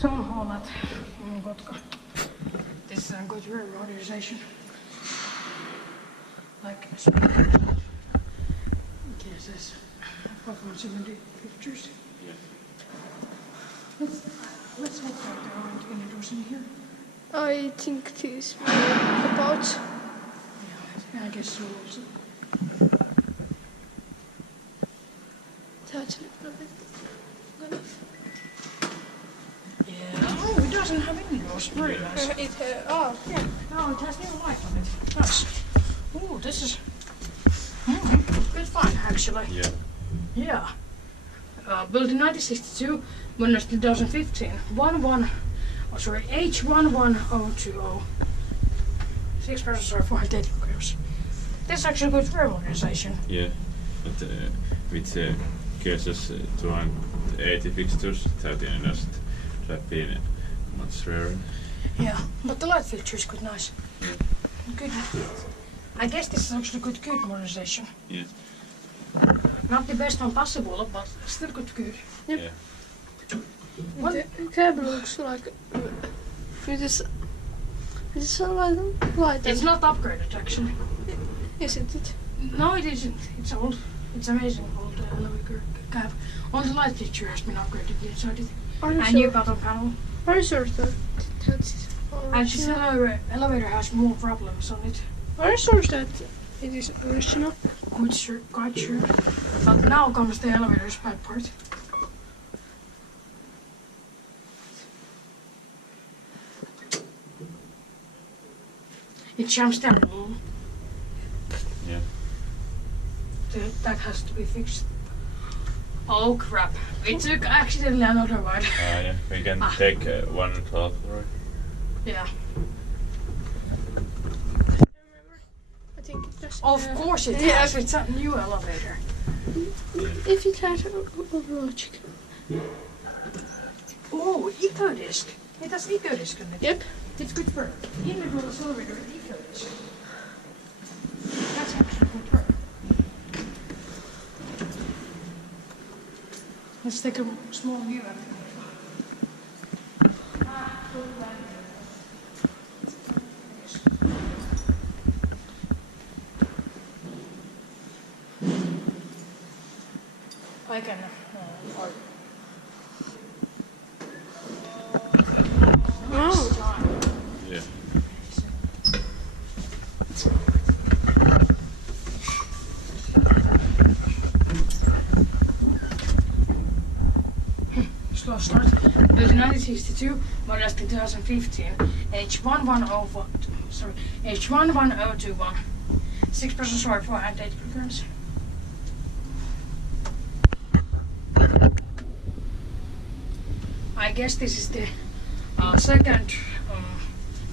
Town hall at Kotka. This is a good organization. Like KSS 570 Fixtures. Yeah. Let's hope that there aren't any doors in here. I think this about. Yeah, I guess so also. That's a little bit good. Yeah. Oh, it doesn't have any doors. Very nice. Oh, yeah. No, it has no light on it. Nice. Oh, this is good fun actually. Yeah. Yeah. Built in 1962, Modernised 2015. H11020. 6 persons or 480 grams. This is actually good for organization. Yeah. But with KSS 280 fixtures, it had been much rarer. Yeah, but the light fixture is good, nice. Yeah. Good. I guess this is actually good modernization. Yeah. Not the best one possible, but still good. Yep. Yeah. The cable looks like it is a light. It's not upgraded actually. Isn't it? No, it isn't. It's old. It's amazing old elevator cab. Only the light fixture has been upgraded inside it. And new button panel. Are you sure that that's And this elevator has more problems on it. Are you sure that it is original? Quite sure. But now comes the elevator's bad part. It jumps down. Yeah. That has to be fixed. Oh crap! We took accidentally another one. Yeah. We can take 112, right? Yeah. I think it does. Of course it yeah. has. It's a new elevator. If it has logic. Oh, eco-disc. It has eco-disc on it. Yep. It's good for innerdoors elevator with eco-disc. That's actually good for. Let's take a small view of it. I can art. Oh. Yeah. Slow start. Built in 1962, Modernised in 2015. H11021. 6 persons short, 480 grams. I guess this is the second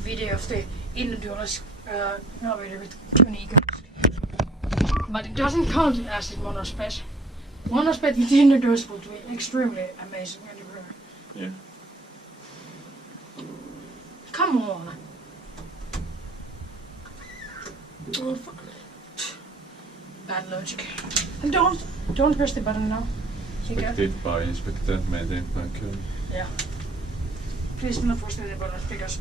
video of the innerdoors elevator with Kone. But it doesn't count as the Modernised. Modernised with innerdoors would be extremely amazing and rare. Yeah. Come on! Oh, fuck. Bad logic. And don't press the button now. Inspected by Inspecta, maintained by Kone. Yeah. Please do not press the button because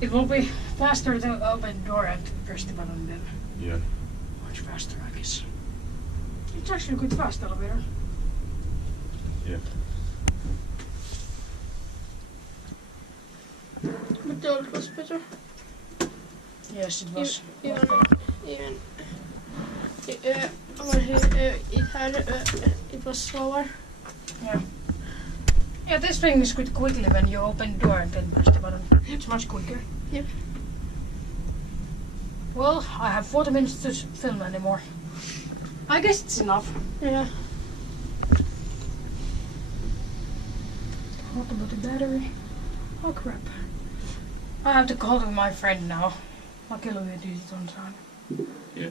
it will be faster to open the door and press the button then. Yeah. Much faster, I guess. It's actually a good fast elevator. Yeah. But the old was better. Yes, it was. Even over here, it was slower. Yeah. Yeah, this thing is quite quickly when you open the door and then press the button. It's much quicker. Yep. Well, I have 40 minutes to film anymore. I guess it's enough. Yeah. What about the battery? Oh crap. I have to call my friend now. Luckily we did it on time. Yeah.